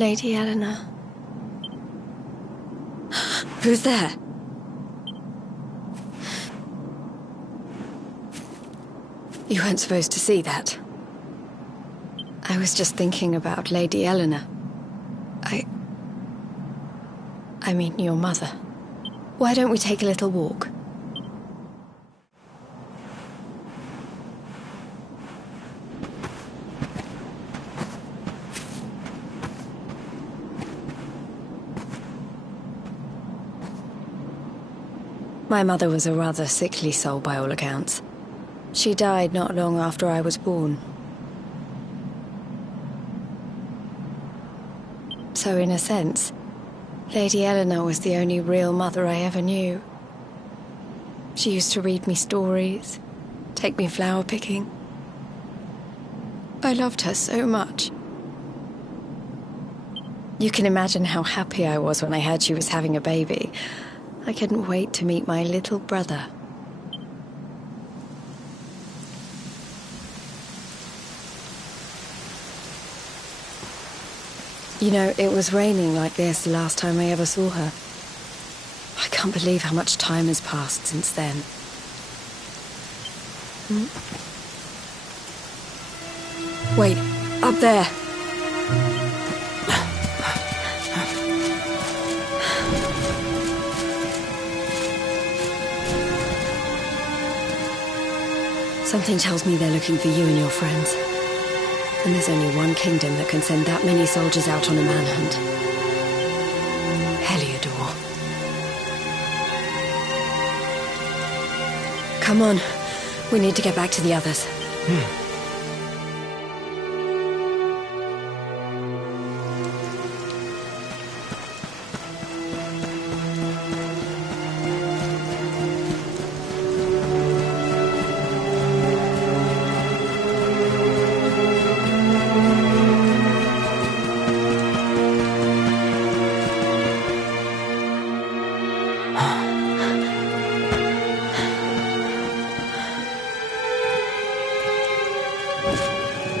Lady Eleanor. Who's there? You weren't supposed to see that. I was just thinking about Lady Eleanor. I mean, your mother. Why don't we take a little walk? My mother was a rather sickly soul by all accounts. She died not long after I was born. So in a sense, Lady Eleanor was the only real mother I ever knew. She used to read me stories, take me flower picking. I loved her so much. You can imagine how happy I was when I heard she was having a baby. I couldn't wait to meet my little brother. You know, it was raining like this the last time I ever saw her. I can't believe how much time has passed since then. Wait, up there. Something tells me they're looking for you and your friends. And there's only one kingdom that can send that many soldiers out on a manhunt. Heliodor. Come on. We need to get back to the others.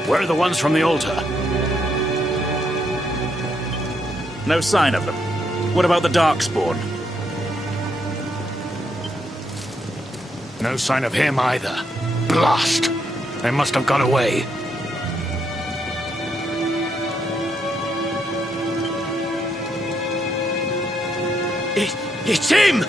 Where are the ones from the altar? No sign of them. What about the Darkspawn? No sign of him either. Blast! They must have gone away. It's him!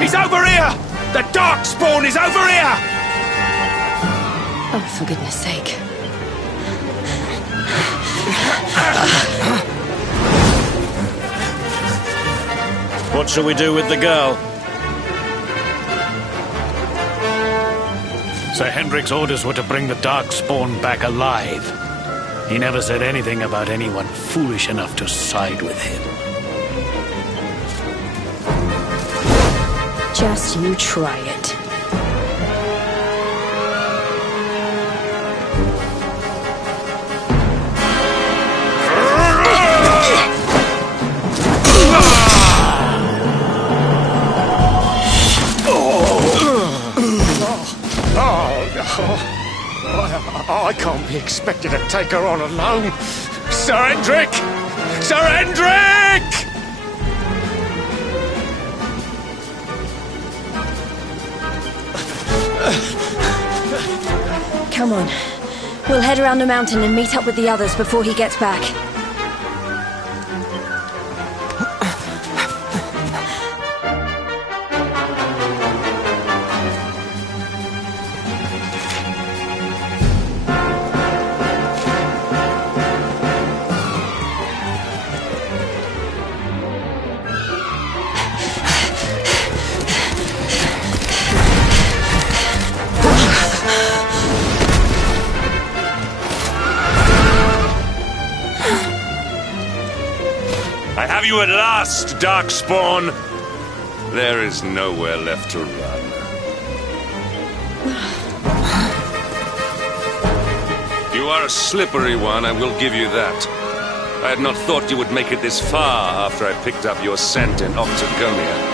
He's over here! The Darkspawn is over here! Oh, for goodness sake. What shall we do with the girl? Sir Hendrik's orders were to bring the Darkspawn back alive. He never said anything about anyone foolish enough to side with him. Just you try it. I can't be expected to take her on alone. Sir Hendrik! Sir Hendrik! Come on. We'll head around the mountain and meet up with the others before he gets back. I have you at last, Darkspawn! There is nowhere left to run. You are a slippery one, I will give you that. I had not thought you would make it this far after I picked up your scent in Octagonia.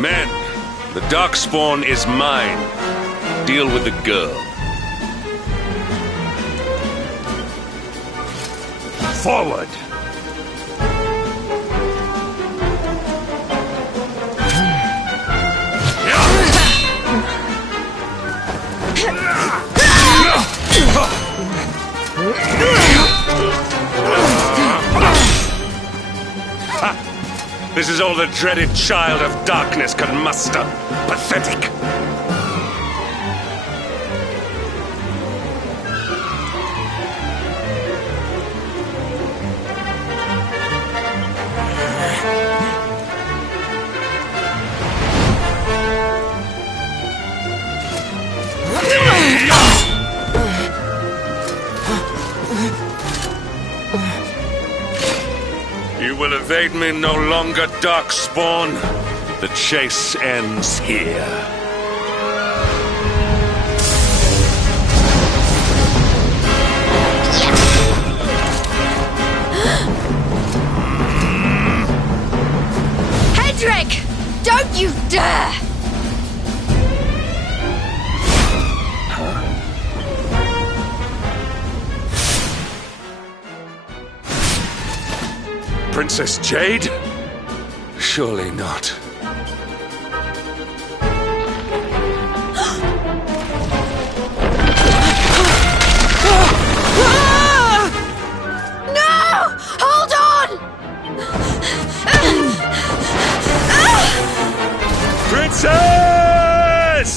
Men, the Darkspawn is mine. Deal with the girl. Forward! This is all the dreaded child of darkness can muster. Pathetic. You will evade me no longer, Darkspawn. The chase ends here. Hedrick! Don't you dare! Princess Jade? Surely not. No! Hold on! Princess!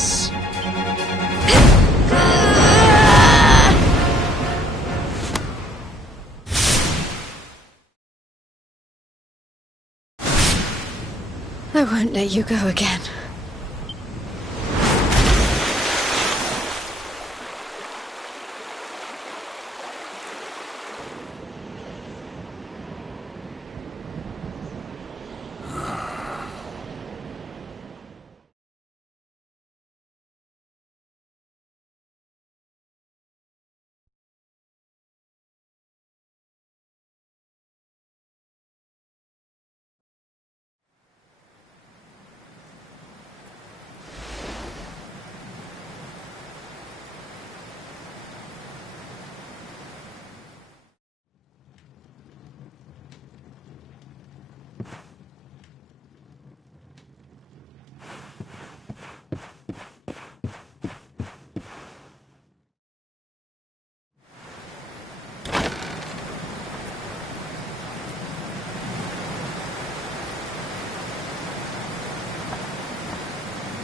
I won't let you go again.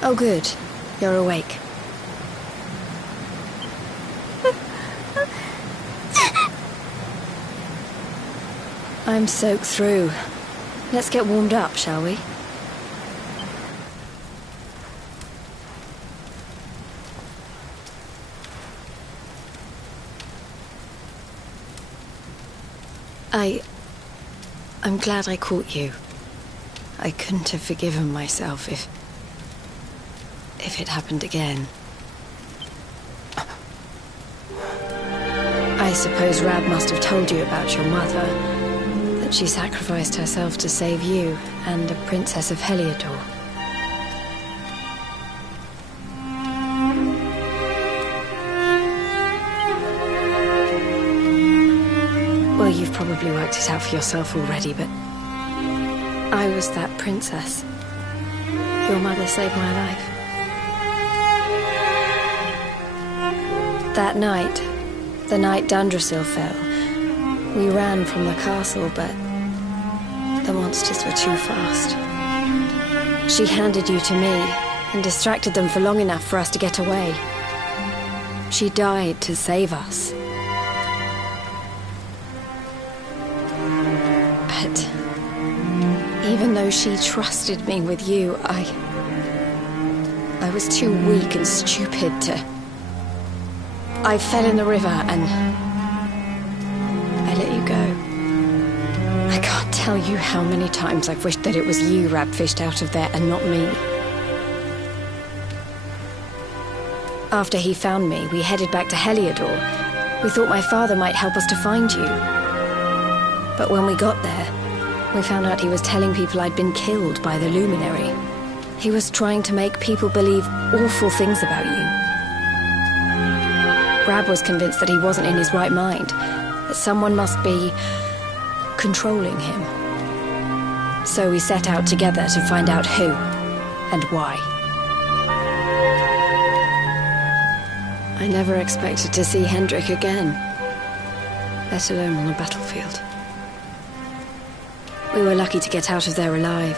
Oh, good. You're awake. I'm soaked through. Let's get warmed up, shall we? I'm glad I caught you. I couldn't have forgiven myself if it happened again. I suppose Rab must have told you about your mother, that she sacrificed herself to save you and a princess of Heliodor. Well, you've probably worked it out for yourself already, but I was that princess. Your mother saved my life. That night, the night Dundrasil fell, we ran from the castle, but the monsters were too fast. She handed you to me and distracted them for long enough for us to get away. She died to save us. But even though she trusted me with you, I was too weak and stupid to... I fell in the river and I let you go. I can't tell you how many times I've wished that it was you Rab fished out of there and not me. After he found me, we headed back to Heliodor, We thought my father might help us to find you. But when we got there, we found out he was telling people I'd been killed by the Luminary. He was trying to make people believe awful things about you. Grab was convinced that he wasn't in his right mind, that someone must be controlling him. So we set out together to find out who and why. I never expected to see Hendrik again, let alone on a battlefield. We were lucky to get out of there alive.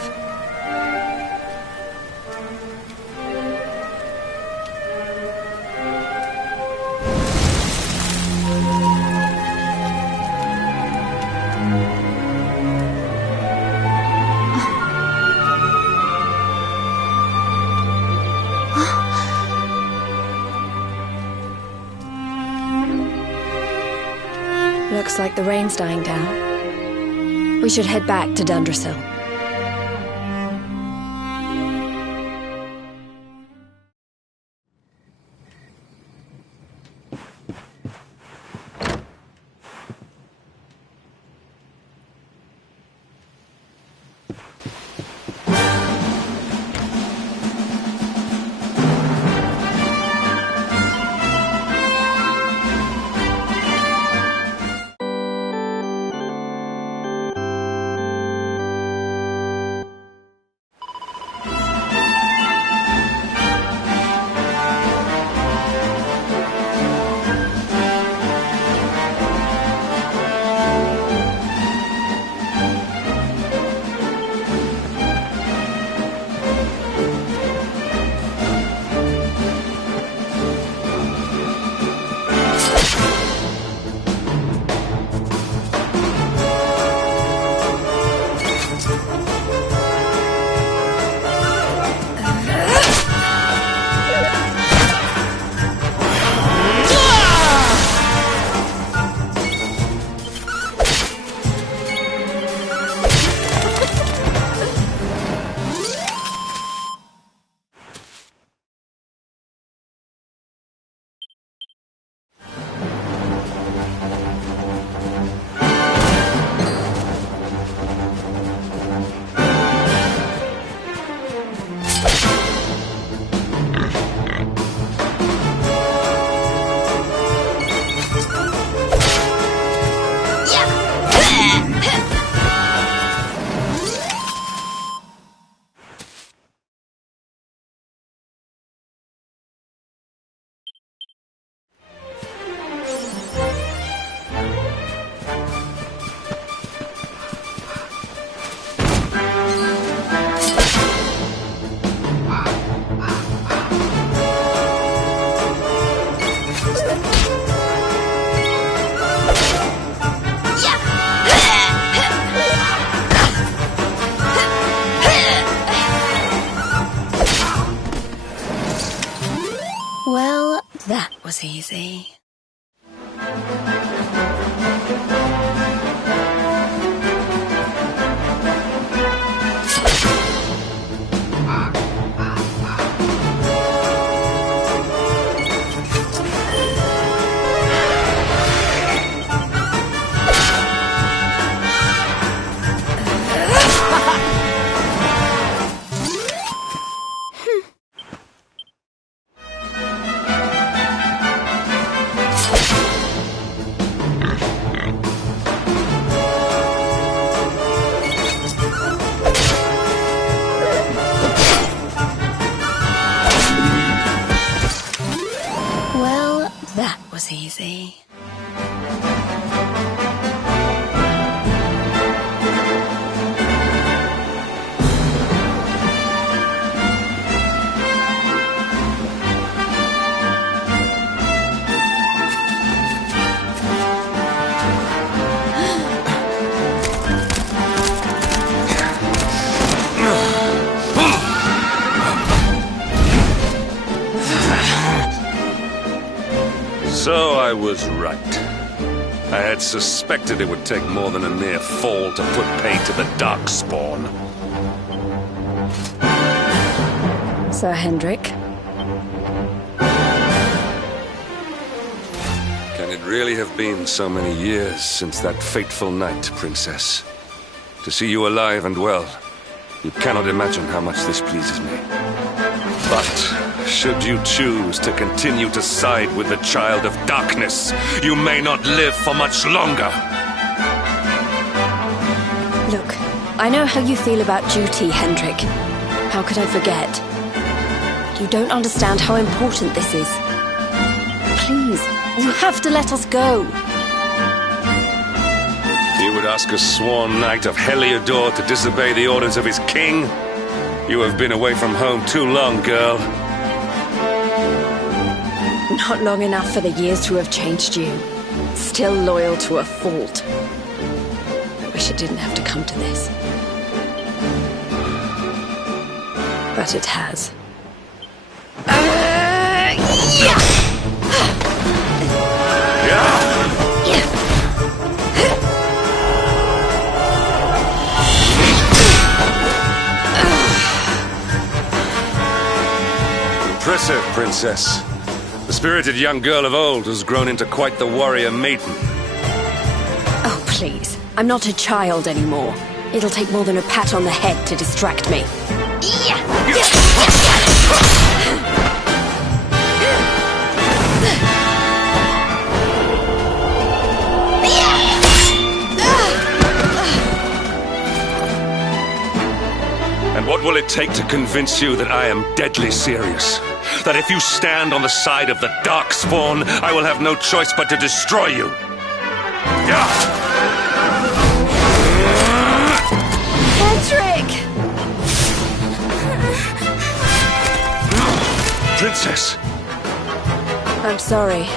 Looks like the rain's dying down. We should head back to Dundrasil. Well, that was easy. That was easy. So I was right. I had suspected it would take more than a mere fall to put pay to the Darkspawn. Sir Hendrik? Can it really have been so many years since that fateful night, Princess. To see you alive and well, you cannot imagine how much this pleases me. But, should you choose to continue to side with the Child of Darkness, you may not live for much longer. Look, I know how you feel about duty, Hendrik. How could I forget? You don't understand how important this is. Please, you have to let us go. You would ask a sworn knight of Heliodor to disobey the orders of his king? You have been away from home too long, girl. Not long enough for the years to have changed you. Still loyal to a fault. I wish it didn't have to come to this. But it has. Impressive, Princess. The spirited young girl of old has grown into quite the warrior maiden. Oh, please. I'm not a child anymore. It'll take more than a pat on the head to distract me. And what will it take to convince you that I am deadly serious? That if you stand on the side of the Darkspawn, I will have no choice but to destroy you? Patrick! Princess! I'm sorry.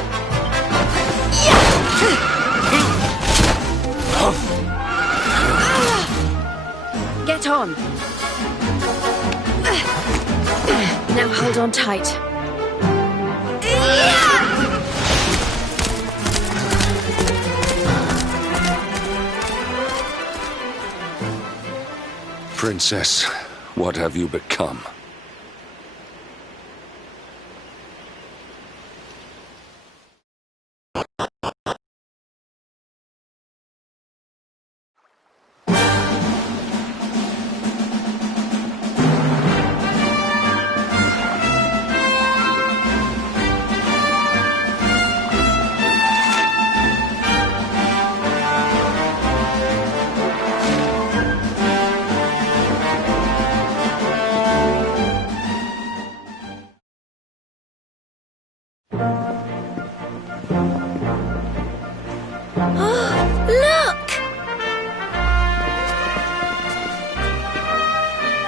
Get on. Now hold on tight. Princess, what have you become?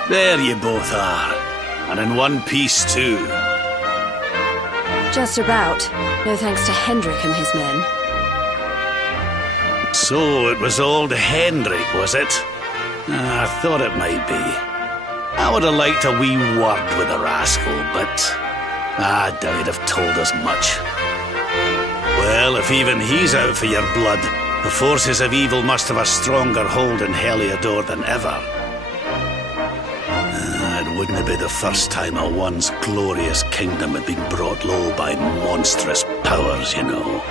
There you both are. And in one piece, too. Just about. No thanks to Hendrik and his men. So it was old Hendrik, was it? I thought it might be. I would have liked a wee word with the rascal, but I doubt he'd have told us much. Well, if even he's out for your blood, the forces of evil must have a stronger hold in Heliodor than ever. It wouldn't be the first time a once glorious kingdom had been brought low by monstrous powers, you know.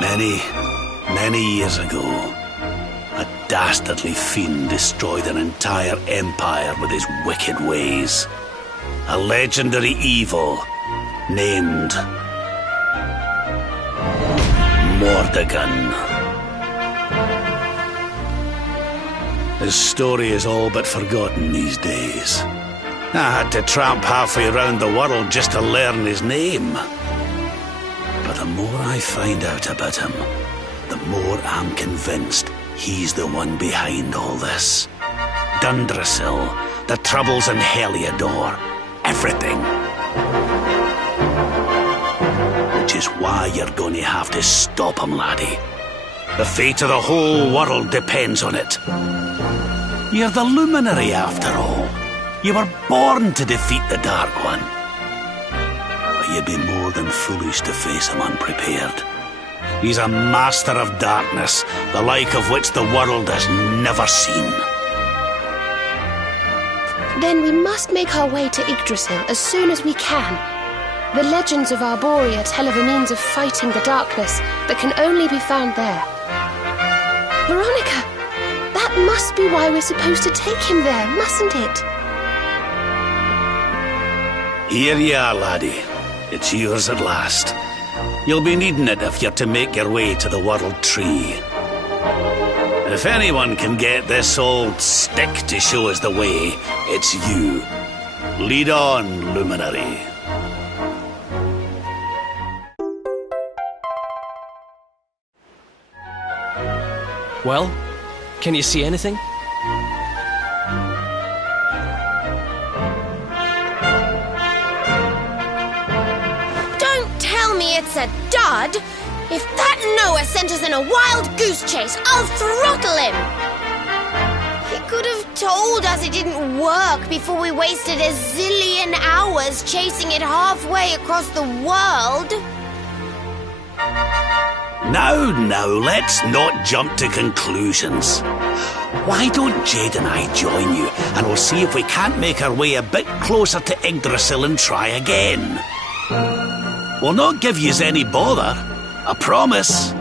Many years ago, a dastardly fiend destroyed an entire empire with his wicked ways. A legendary evil named Mordegon. His story is all but forgotten these days. I had to tramp halfway around the world just to learn his name. But the more I find out about him, the more I'm convinced he's the one behind all this. Dundrasil, the troubles in Heliodor, everything. Which is why you're going to have to stop him, laddie. The fate of the whole world depends on it. You're the luminary, after all. You were born to defeat the Dark One. But you'd be more than foolish to face him unprepared. He's a master of darkness, the like of which the world has never seen. Then we must make our way to Yggdrasil as soon as we can. The legends of Arborea tell of a means of fighting the darkness that can only be found there. Veronica, that must be why we're supposed to take him there, mustn't it? Here you are, laddie. It's yours at last. You'll be needing it if you're to make your way to the World Tree. If anyone can get this old stick to show us the way, it's you. Lead on, Luminary. Well, can you see anything? Don't tell me it's a dud! If that Noah sent us in a wild goose chase, I'll throttle him! He could have told us it didn't work before we wasted a zillion hours chasing it halfway across the world. Now, let's not jump to conclusions. Why don't Jade and I join you, and we'll see if we can't make our way a bit closer to Yggdrasil and try again. We'll not give yous any bother, I promise.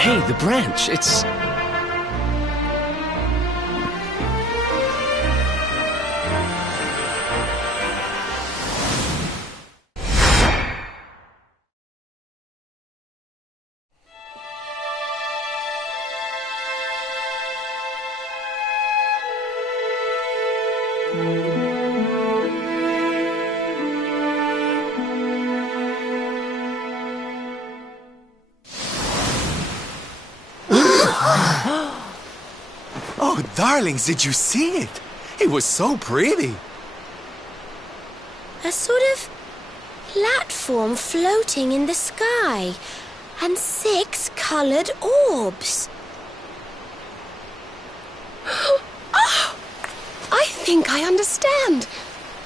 Hey, the branch, it's... Oh, darlings, did you see it? It was so pretty. A sort of platform floating in the sky, and 6 coloured orbs. Oh, I think I understand.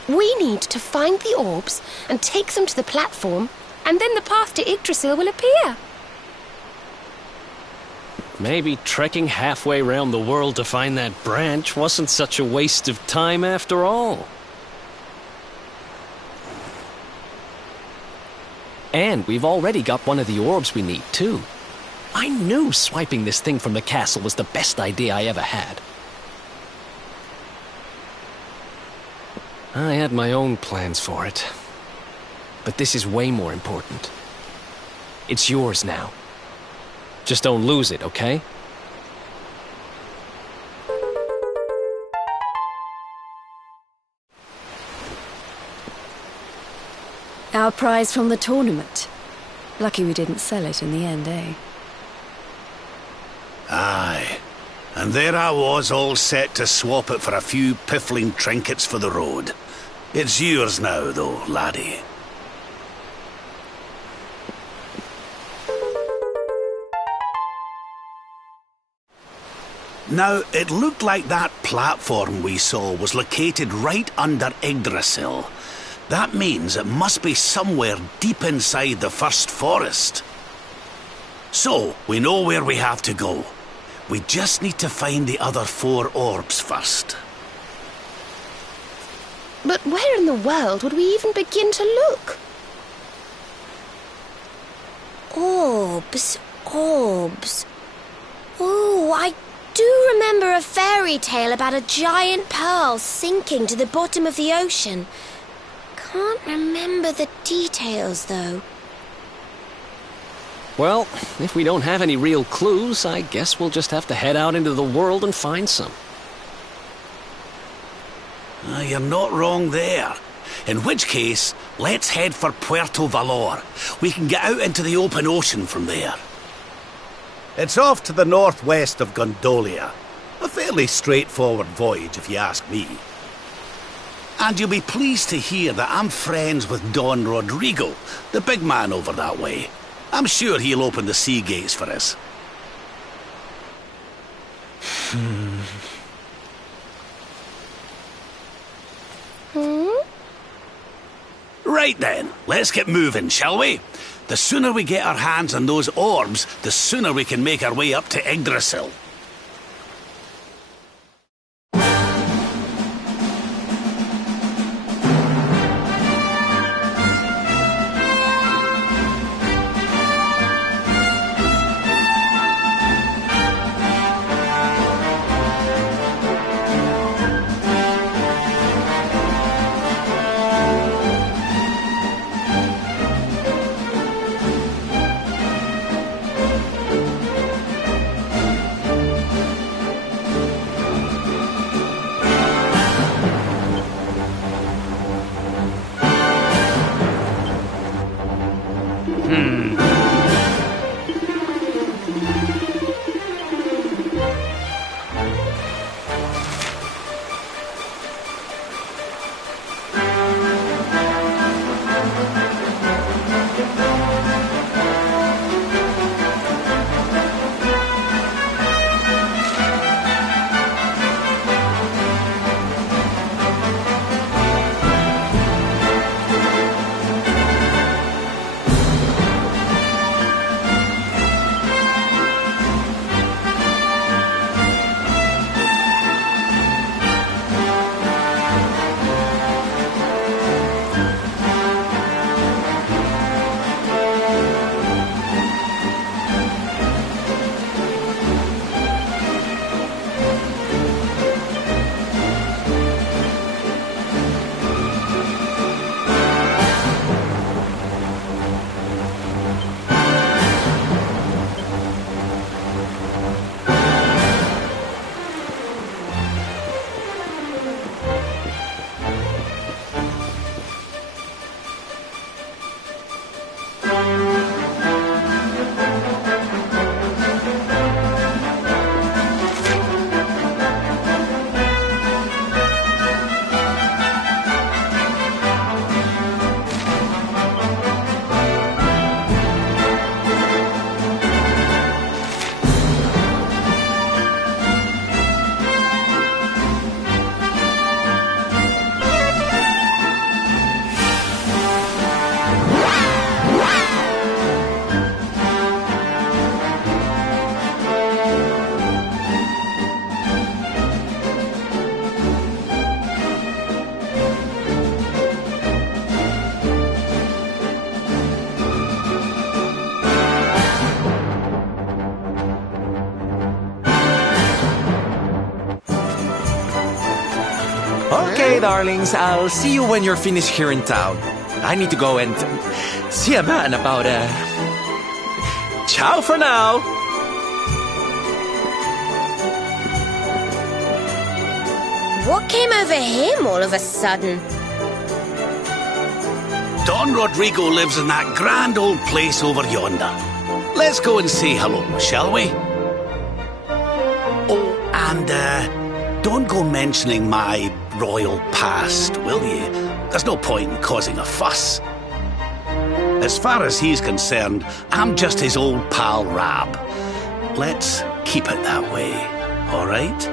We need to find the orbs and take them to the platform, and then the path to Yggdrasil will appear. Maybe trekking halfway around the world to find that branch wasn't such a waste of time after all. And we've already got one of the orbs we need, too. I knew swiping this thing from the castle was the best idea I ever had. I had my own plans for it. But this is way more important. It's yours now. Just don't lose it, okay? Our prize from the tournament. Lucky we didn't sell it in the end, eh? Aye. And there I was, all set to swap it for a few piffling trinkets for the road. It's yours now, though, laddie. Now, it looked like that platform we saw was located right under Yggdrasil. That means it must be somewhere deep inside the first forest. So, we know where we have to go. We just need to find the other 4 orbs first. But where in the world would we even begin to look? Orbs. Orbs. Oh, I do remember a fairy tale about a giant pearl sinking to the bottom of the ocean. Can't remember the details, though. Well, if we don't have any real clues, I guess we'll just have to head out into the world and find some. You're not wrong there. In which case, let's head for Puerto Valor. We can get out into the open ocean from there. It's off to the northwest of Gondolia. A fairly straightforward voyage, if you ask me. And you'll be pleased to hear that I'm friends with Don Rodrigo, the big man over that way. I'm sure he'll open the sea gates for us. Right then, let's get moving, shall we? The sooner we get our hands on those orbs, the sooner we can make our way up to Yggdrasil. Okay, darlings, I'll see you when you're finished here in town. I need to go and see a man about ciao for now! What came over him all of a sudden? Don Rodrigo lives in that grand old place over yonder. Let's go and say hello, shall we? Oh, and don't go mentioning my royal past, will you? There's no point in causing a fuss. As far as he's concerned, I'm just his old pal Rab. Let's keep it that way, all right?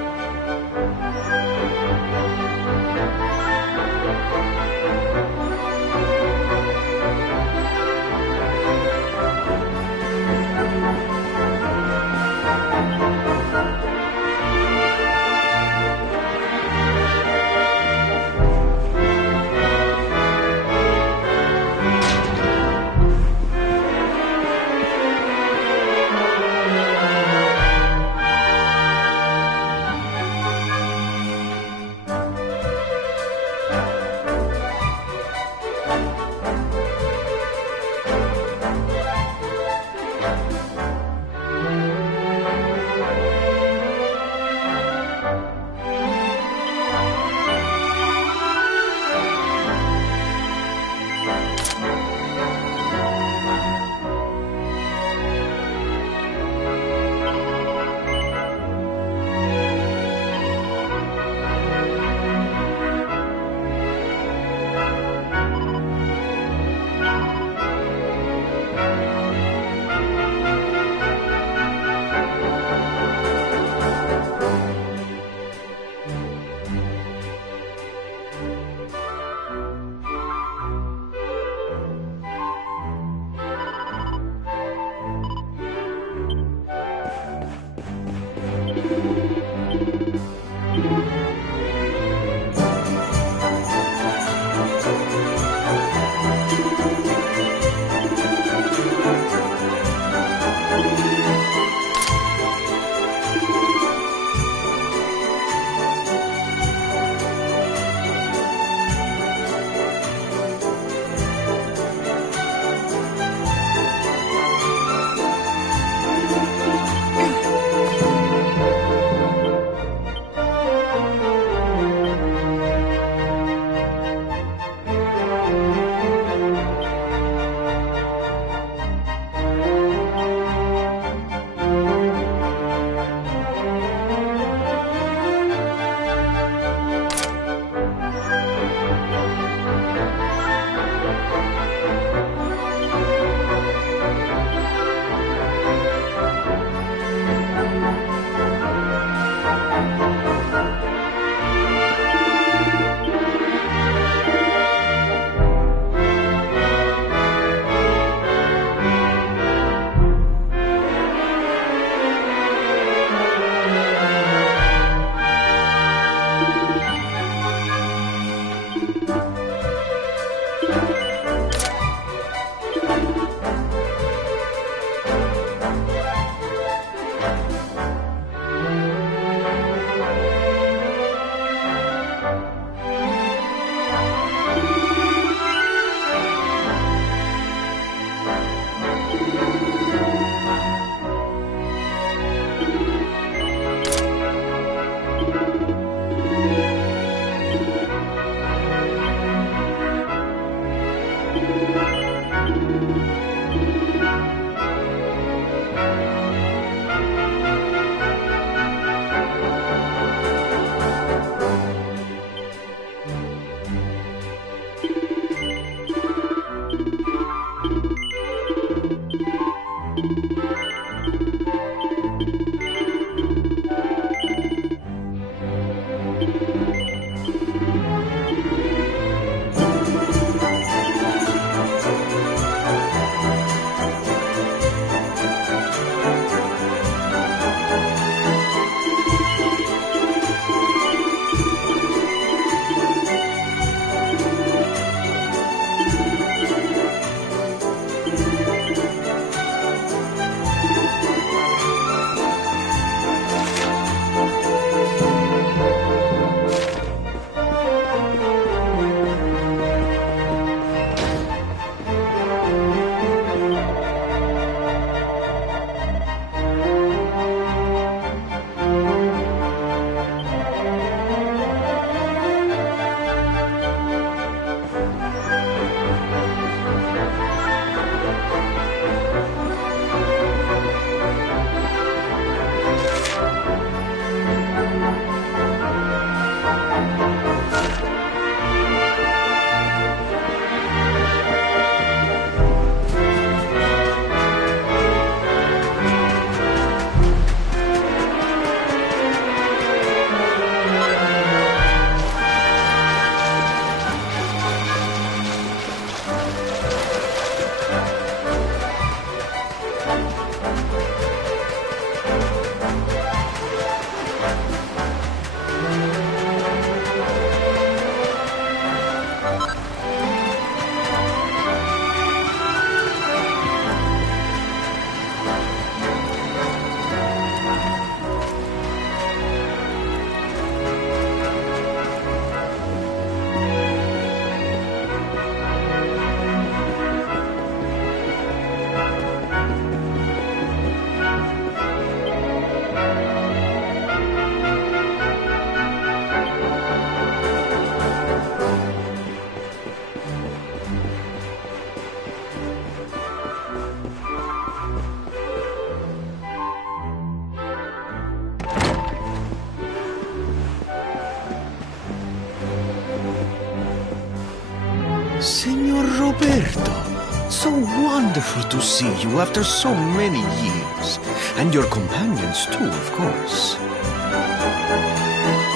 Senor Roberto, so wonderful to see you after so many years. And your companions too, of course.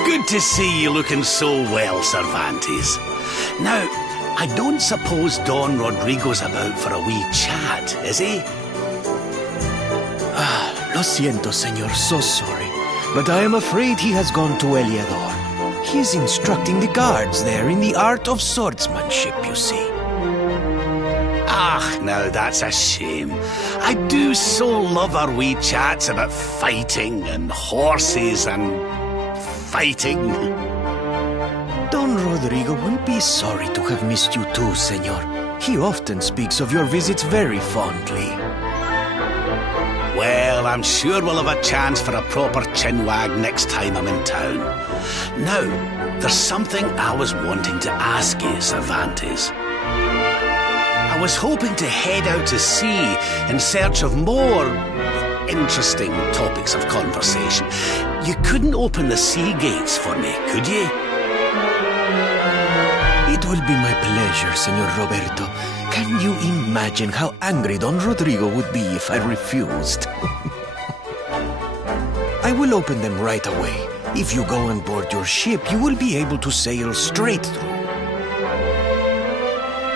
Good to see you looking so well, Cervantes. Now, I don't suppose Don Rodrigo's about for a wee chat, is he? Lo siento, senor, so sorry. But I am afraid he has gone to Eliador. He is instructing the guards there in the art of swordsmanship, you see. Ah, now that's a shame. I do so love our wee chats about fighting and horses and fighting. Don Rodrigo will be sorry to have missed you too, senor. He often speaks of your visits very fondly. Well, I'm sure we'll have a chance for a proper chinwag next time I'm in town. Now, there's something I was wanting to ask you, Cervantes. I was hoping to head out to sea in search of more interesting topics of conversation. You couldn't open the sea gates for me, could you? It will be my pleasure, Senor Roberto. Can you imagine how angry Don Rodrigo would be if I refused? I will open them right away. If you go on board your ship, you will be able to sail straight through.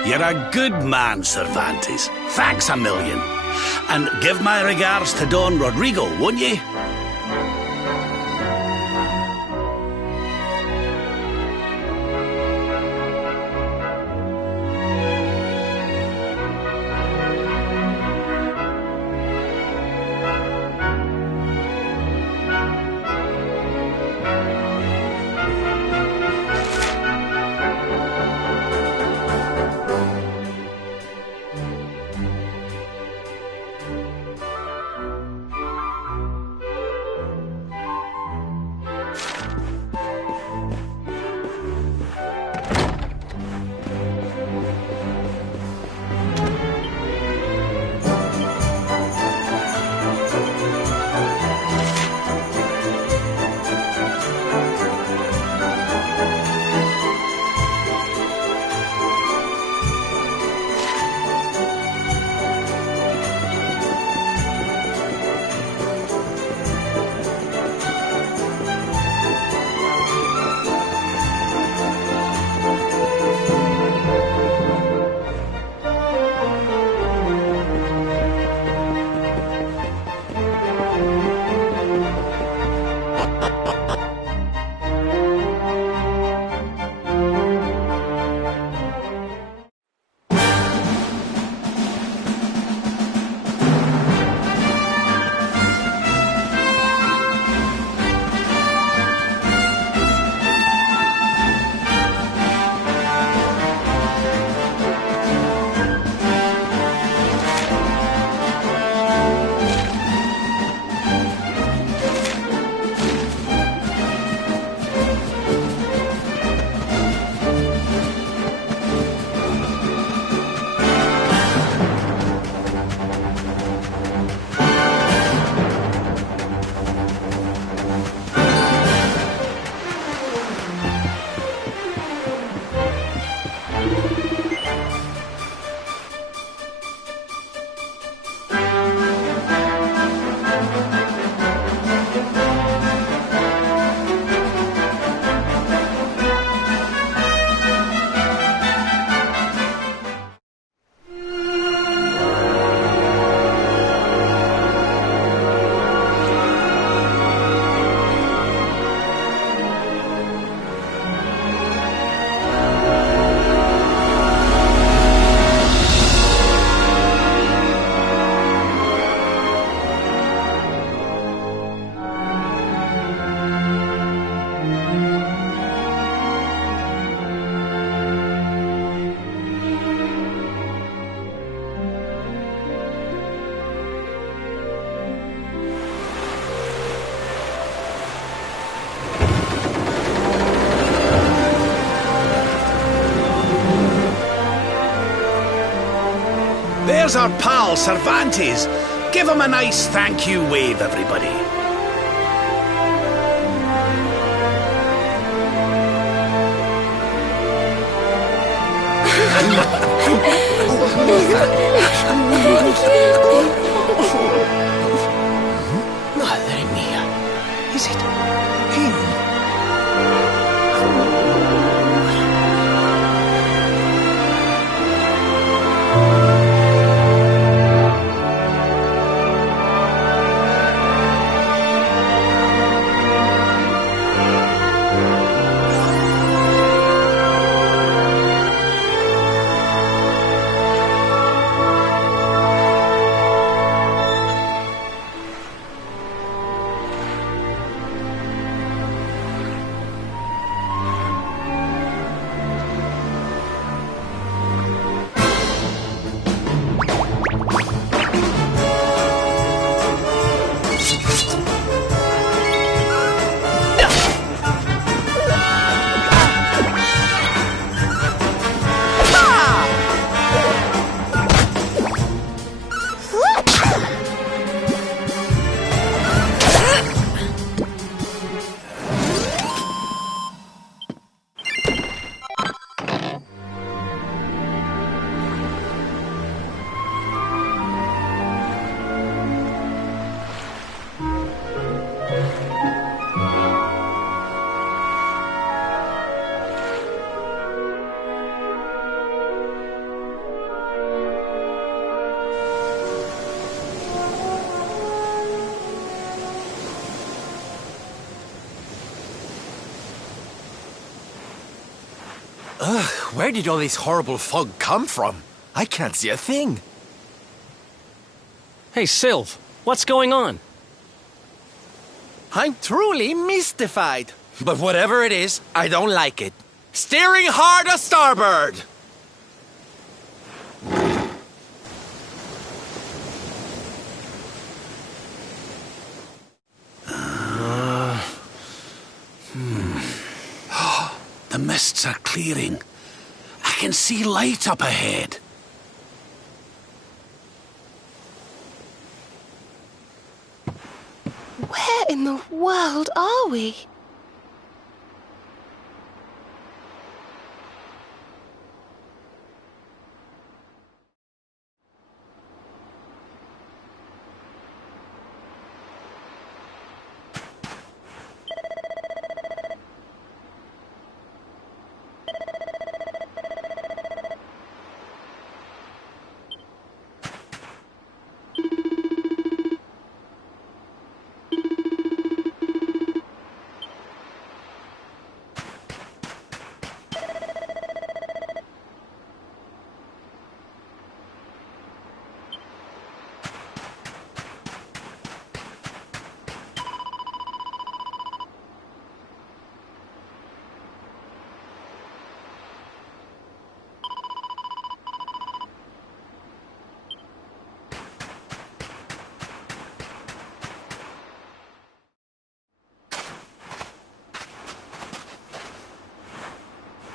You're a good man, Cervantes. Thanks a million. And give my regards to Don Rodrigo, won't you? there's our pal, Cervantes. Give him a nice thank you wave, everybody. Madre mía. Is it him? Where did all this horrible fog come from? I can't see a thing. Hey, Sylv, what's going on? I'm truly mystified. But whatever it is, I don't like it. Steering hard a starboard! The mists are clearing. I can see light up ahead. Where in the world are we?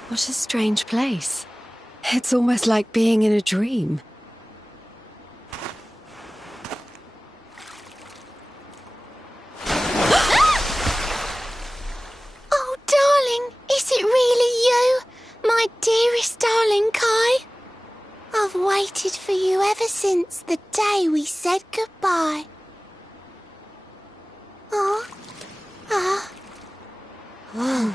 What a strange place. It's almost like being in a dream. Oh, darling, is it really you? My dearest darling Kai? I've waited for you ever since the day we said goodbye. Oh. Ah. Whoa.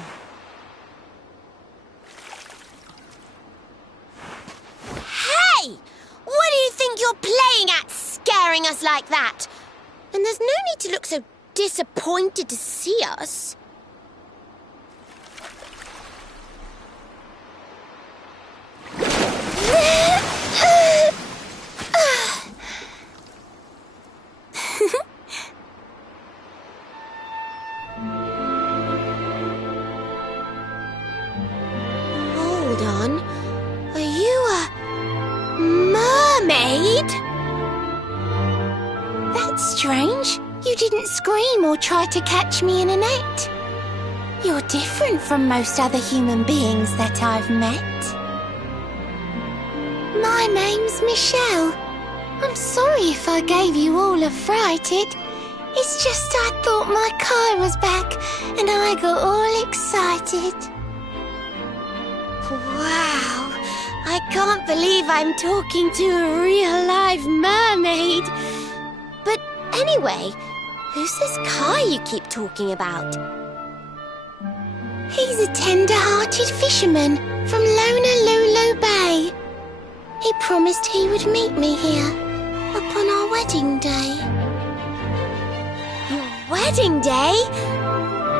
Hey! What do you think you're playing at, scaring us like that? And there's no need to look so disappointed to see us. Hold on. Are you a mermaid? That's strange. You didn't scream or try to catch me in a net. You're different from most other human beings that I've met. My name's Michelle. I'm sorry if I gave you all a fright. It's just I thought my Kai was back and I got all excited. Wow, I can't believe I'm talking to a real live mermaid. But anyway, who's this Kai you keep talking about? He's a tender-hearted fisherman from Lonalulu Bay. He promised he would meet me here upon our wedding day. Your wedding day?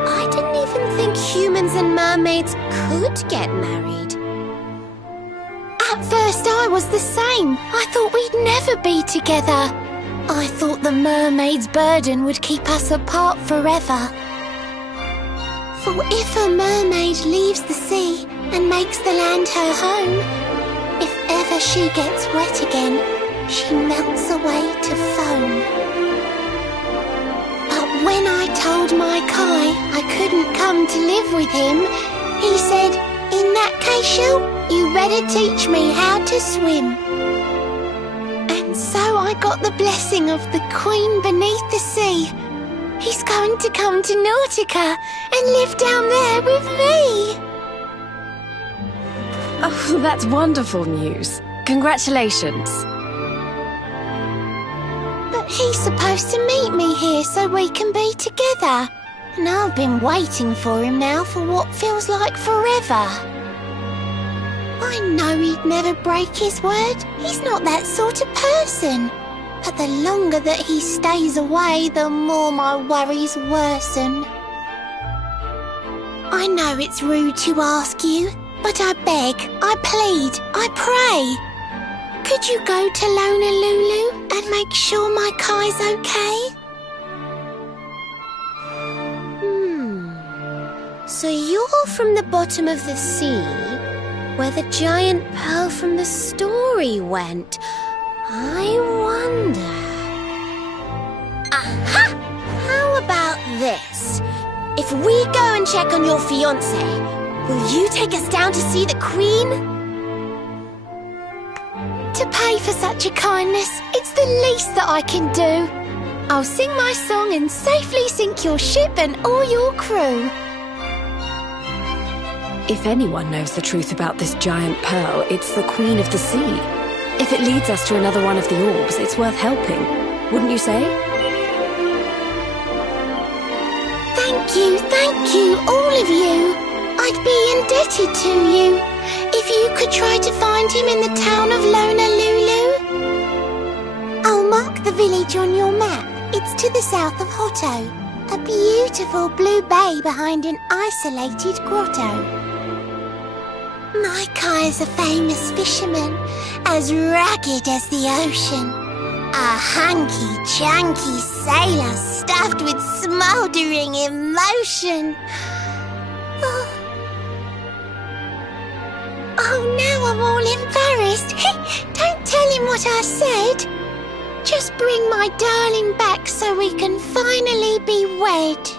I didn't even think humans and mermaids could get married. At first I was the same. I thought we'd never be together. I thought the mermaid's burden would keep us apart forever. For if a mermaid leaves the sea and makes the land her home, if ever she gets wet again, she melts away to foam. But when I told my Kai I couldn't come to live with him, he said, "In that case, Shell, you better teach me how to swim." And so I got the blessing of the Queen beneath the sea. He's going to come to Nautica and live down there with me. Oh, that's wonderful news. Congratulations. But he's supposed to meet me here so we can be together. And I've been waiting for him now for what feels like forever. I know he'd never break his word. He's not that sort of person. But the longer that he stays away, the more my worries worsen. I know it's rude to ask you, but I beg, I plead, I pray. Could you go to Lonalulu and make sure my Kai's okay? So you're from the bottom of the sea, where the giant pearl from the story went. I wonder... Aha! How about this? If we go and check on your fiancé, will you take us down to see the Queen? To pay for such a kindness, it's the least that I can do. I'll sing my song and safely sink your ship and all your crew. If anyone knows the truth about this giant pearl, it's the Queen of the Sea. If it leads us to another one of the orbs, it's worth helping. Wouldn't you say? Thank you, all of you. I'd be indebted to you. If you could try to find him in the town of Lonalulu. I'll mark the village on your map. It's to the south of Hotto. A beautiful blue bay behind an isolated grotto. My Kai is a famous fisherman, as rugged as the ocean. A hanky-chanky sailor stuffed with smouldering emotion. Oh, now I'm all embarrassed. Don't tell him what I said. Just bring my darling back so we can finally be wed.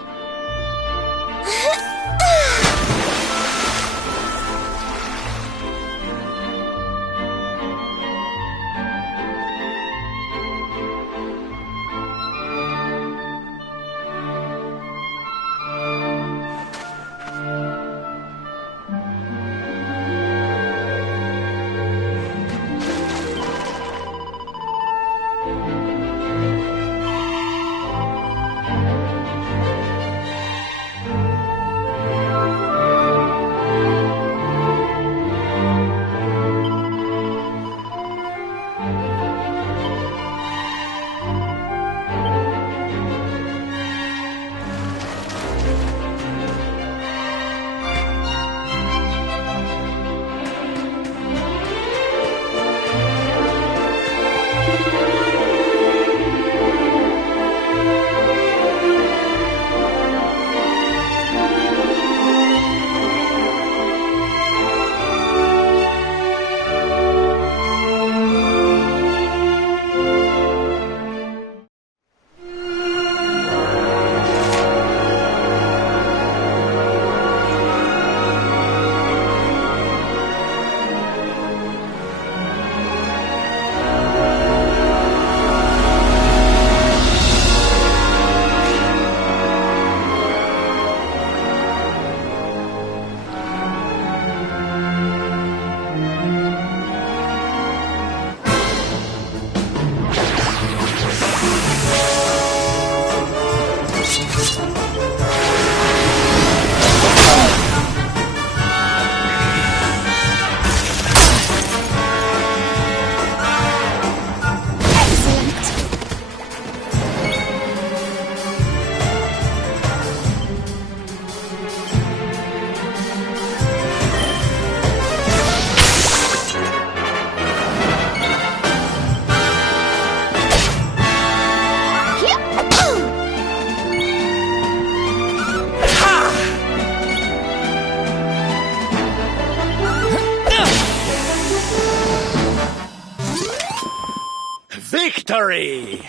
victory!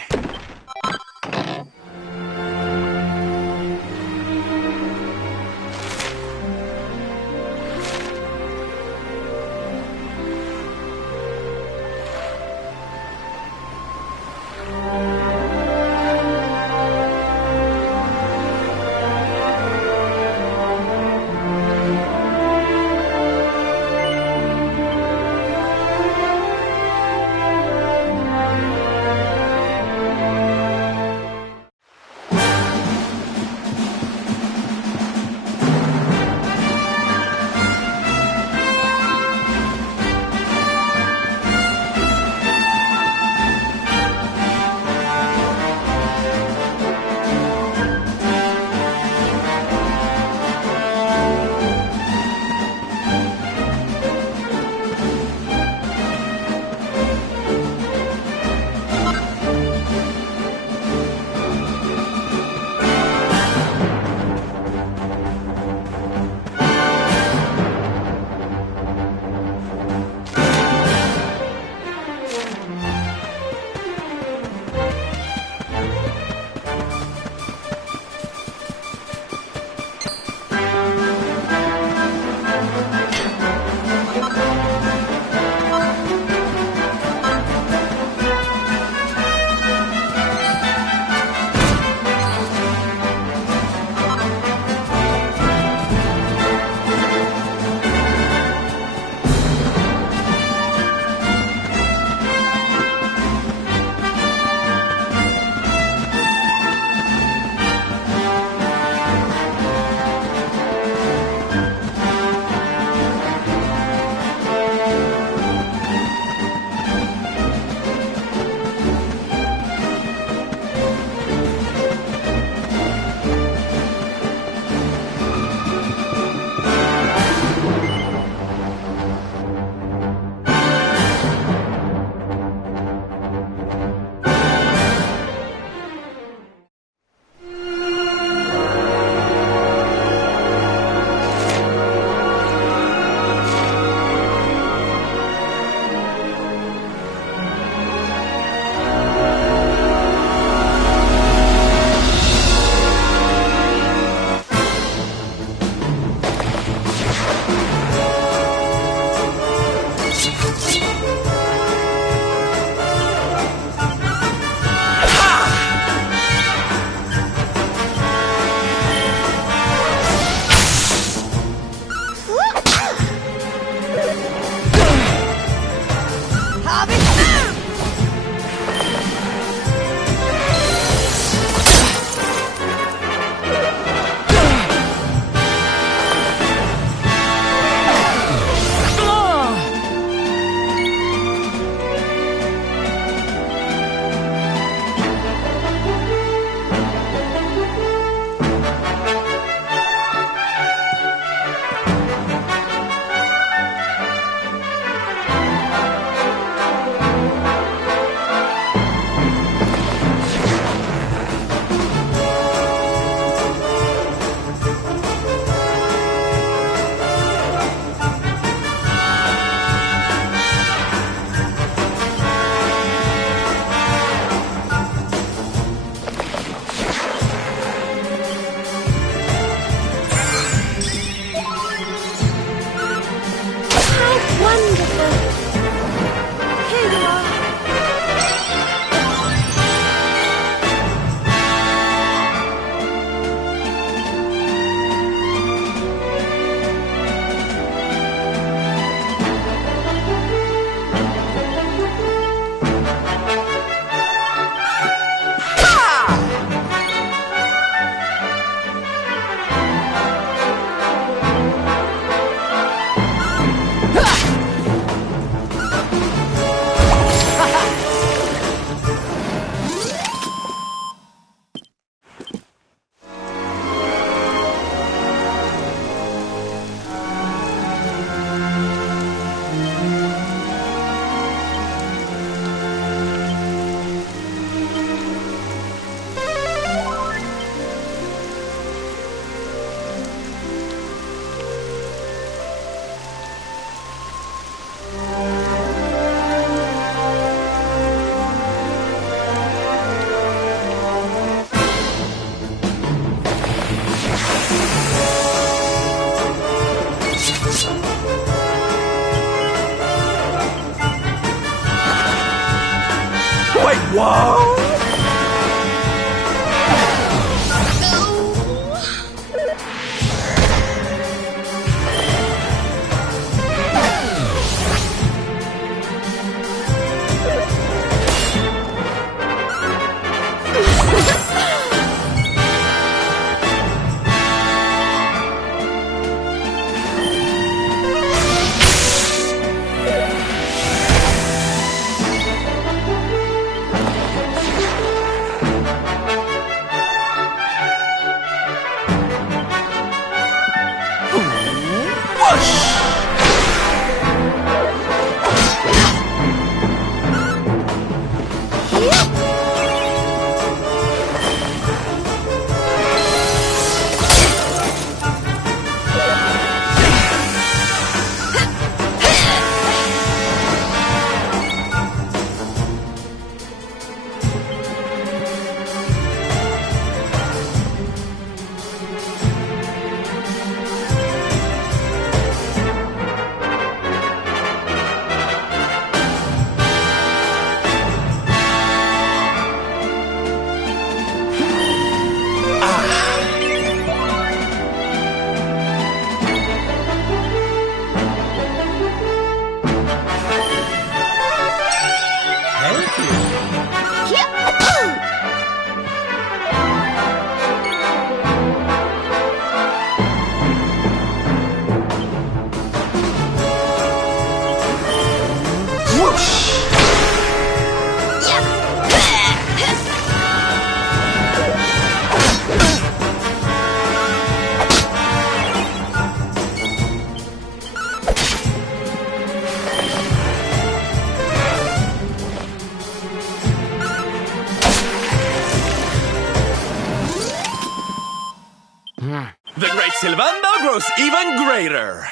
The great Sylvando grows even greater.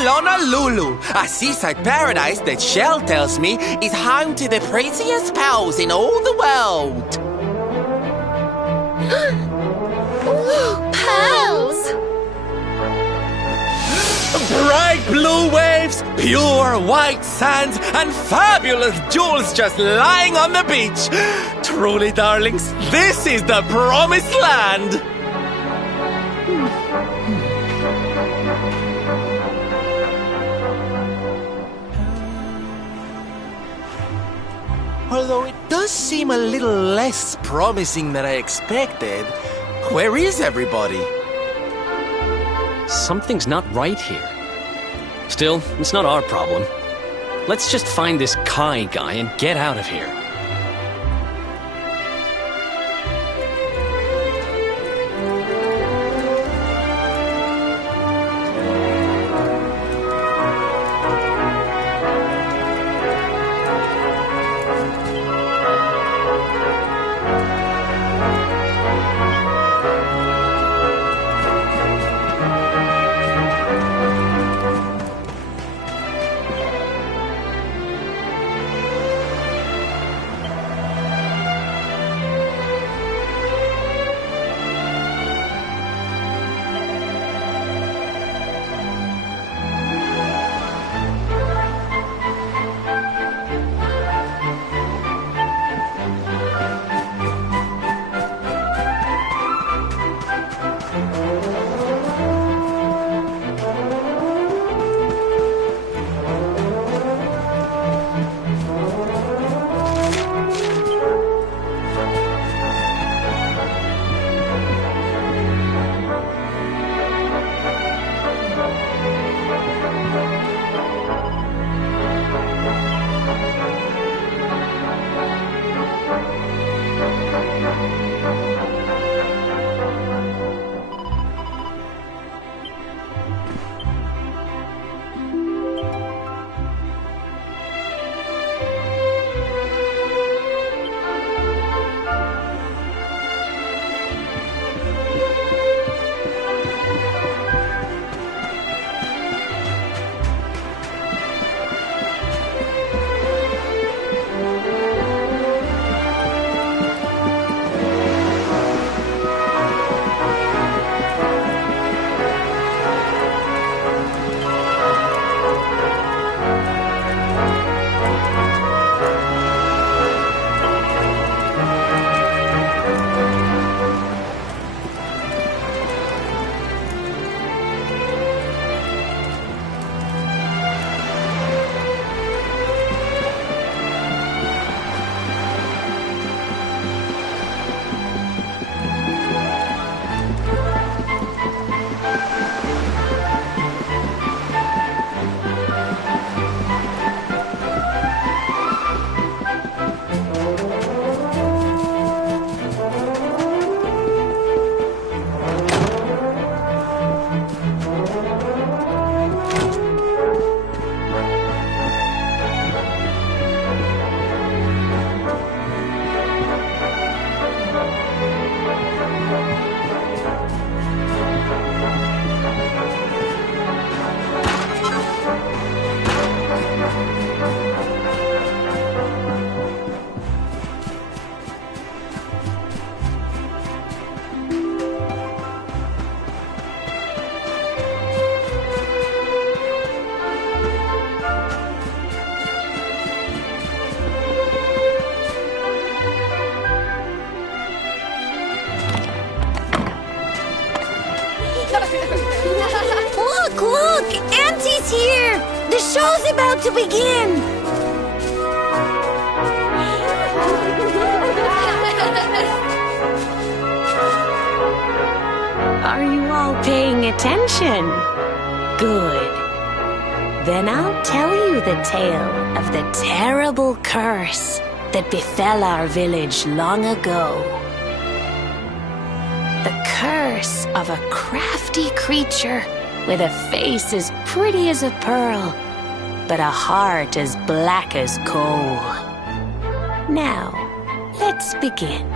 Lonalulu, a seaside paradise that Shell tells me is home to the prettiest pals in all the world. Pearls! Bright blue waves, pure white sands, and fabulous jewels just lying on the beach. Truly, darlings, this is the promised land. Although it does seem a little less promising than I expected. Where is everybody? Something's not right here. Still, it's not our problem. Let's just find this Kai guy and get out of here. Look! Auntie's here! The show's about to begin! Are you all paying attention? Good. Then I'll tell you the tale of the terrible curse that befell our village long ago. The curse of a crafty creature with a face as pretty as a pearl, but a heart as black as coal. Now, let's begin.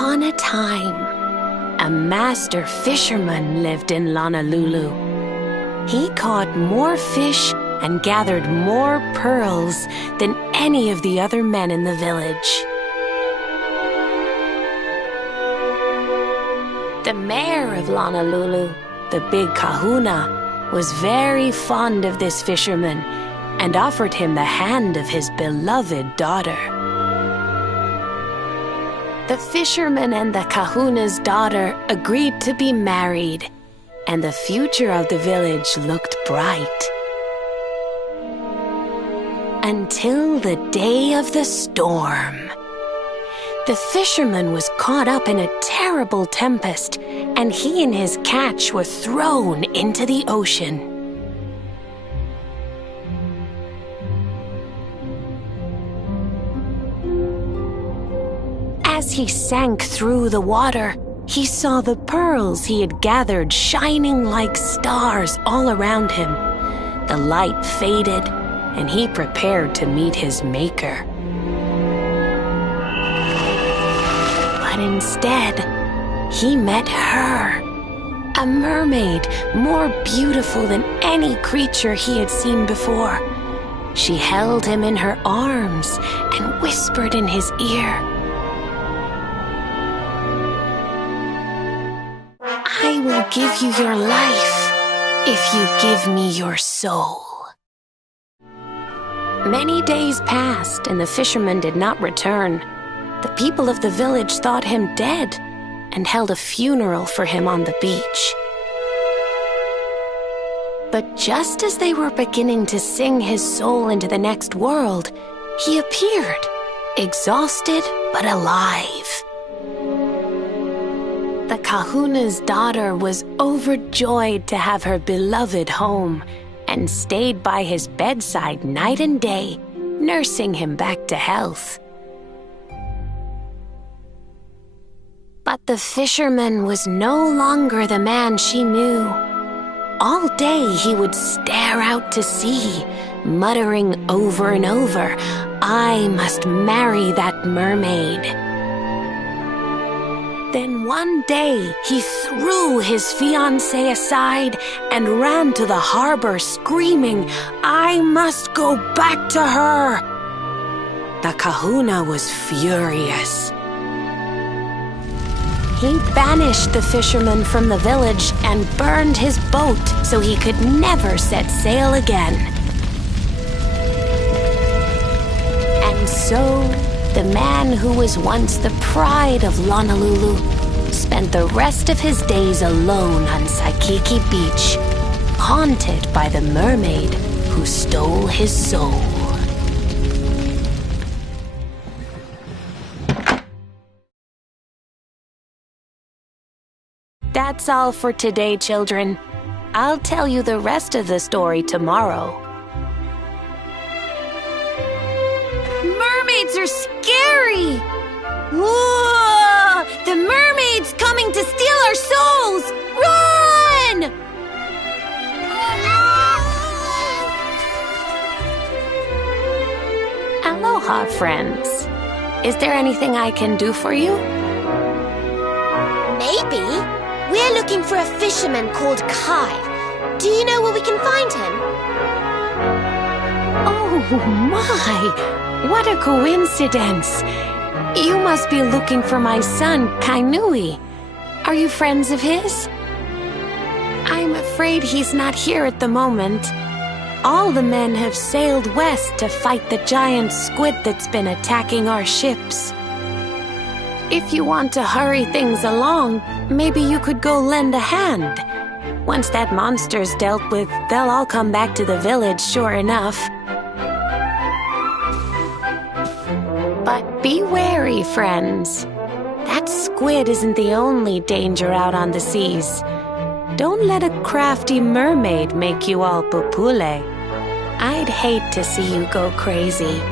upon a time, a master fisherman lived in Honolulu. He caught more fish and gathered more pearls than any of the other men in the village. The mayor of Honolulu, the big kahuna, was very fond of this fisherman and offered him the hand of his beloved daughter. The fisherman and the kahuna's daughter agreed to be married, and the future of the village looked bright. Until the day of the storm. The fisherman was caught up in a terrible tempest, and he and his catch were thrown into the ocean. As he sank through the water, he saw the pearls he had gathered shining like stars all around him. The light faded, and he prepared to meet his maker. But instead, he met her, a mermaid more beautiful than any creature he had seen before. She held him in her arms and whispered in his ear, "I will give you your life if you give me your soul." Many days passed, and the fisherman did not return. The people of the village thought him dead and held a funeral for him on the beach. But just as they were beginning to sing his soul into the next world, he appeared, exhausted but alive. The kahuna's daughter was overjoyed to have her beloved home and stayed by his bedside night and day, nursing him back to health. But the fisherman was no longer the man she knew. All day he would stare out to sea, muttering over and over, "I must marry that mermaid." Then one day he threw his fiancée aside and ran to the harbor screaming, "I must go back to her!" The kahuna was furious. He banished the fisherman from the village and burned his boat so he could never set sail again. And so, the man who was once the pride of Honolulu spent the rest of his days alone on Saikiki Beach, haunted by the mermaid who stole his soul. That's all for today, children. I'll tell you the rest of the story tomorrow. Mermaids are scary! Whoa! The mermaid's coming to steal our souls! Run! Aloha, friends. Is there anything I can do for you? Maybe. We're looking for a fisherman called Kai. Do you know where we can find him? Oh my! What a coincidence! You must be looking for my son, Kainui. Are you friends of his? I'm afraid he's not here at the moment. All the men have sailed west to fight the giant squid that's been attacking our ships. If you want to hurry things along, maybe you could go lend a hand. Once that monster's dealt with, they'll all come back to the village, sure enough. But be wary, friends. That squid isn't the only danger out on the seas. Don't let a crafty mermaid make you all pupule. I'd hate to see you go crazy.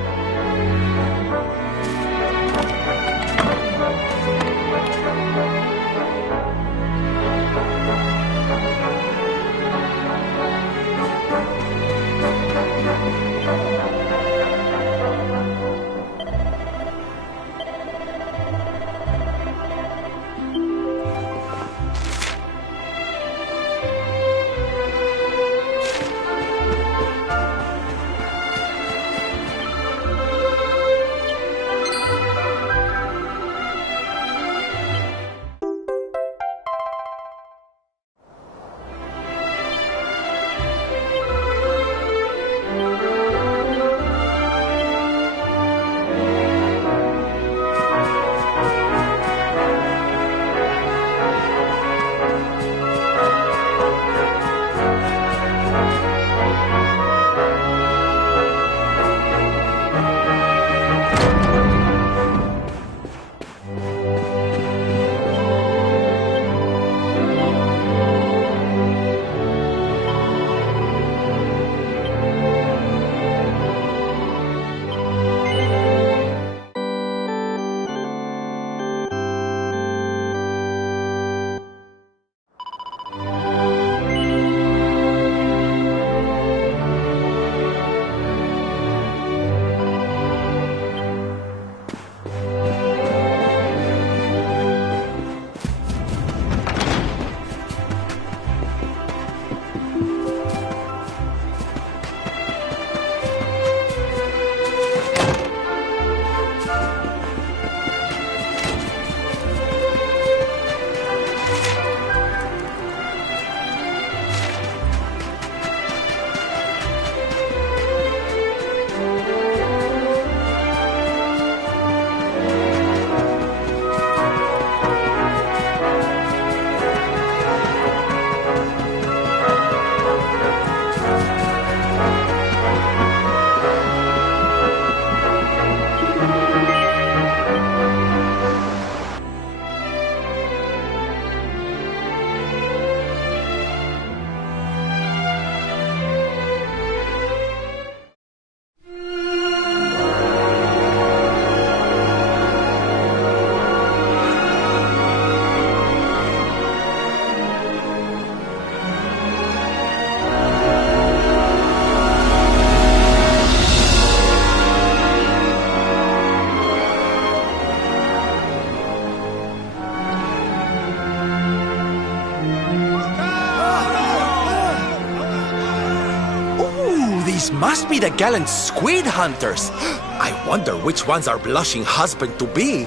These must be the gallant squid hunters. I wonder which one's our blushing husband to be.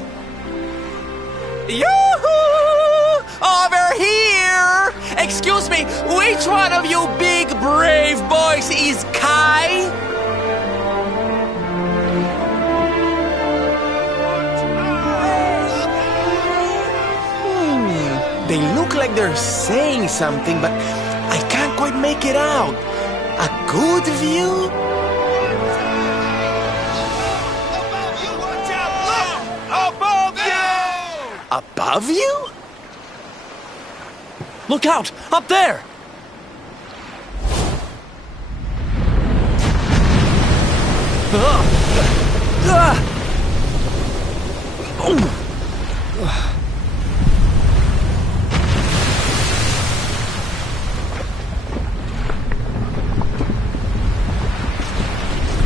Yoo-hoo! Over here! Excuse me, which one of you big brave boys is Kai? They look like they're saying something, but I can't quite make it out. A good view? Above you? Look out! Up there!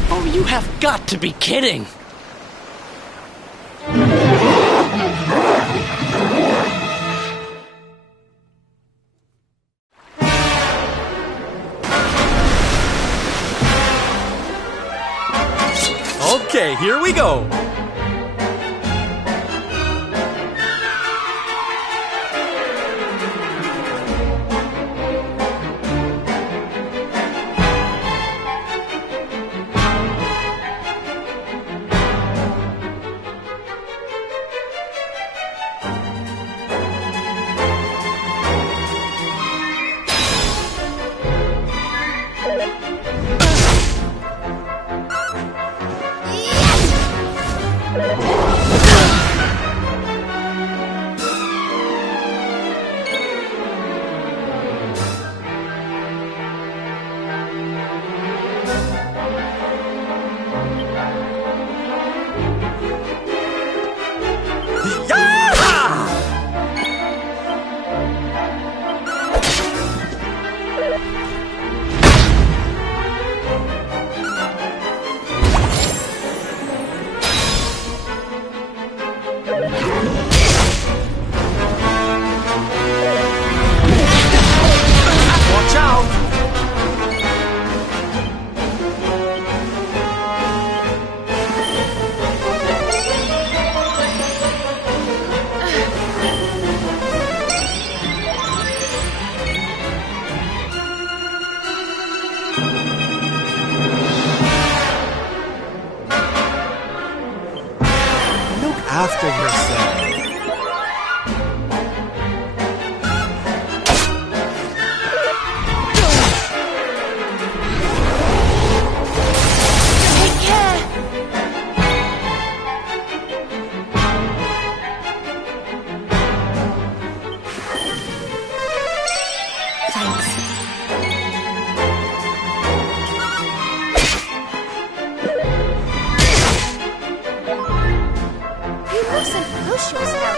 Oh, you have got to be kidding! Okay, here we go. After yourself. Take care. Thanks. You mustn't push yourself.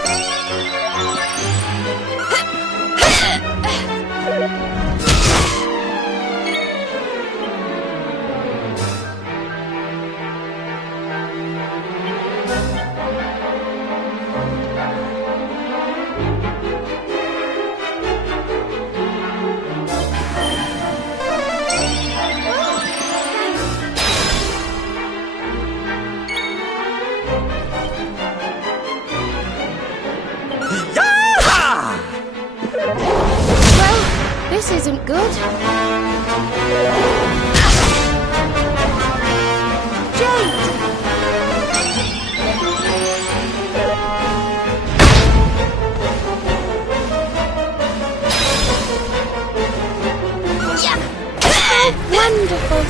Well, this isn't good. Jade! Yeah! Oh, wonderful!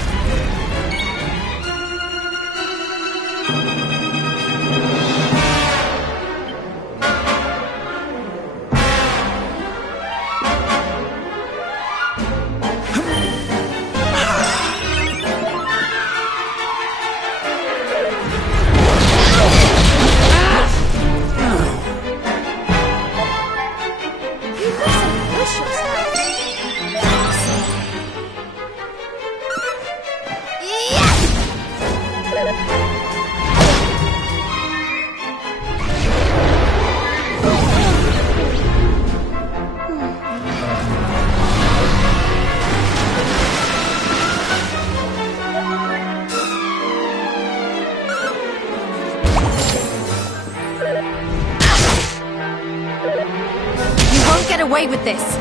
away with this.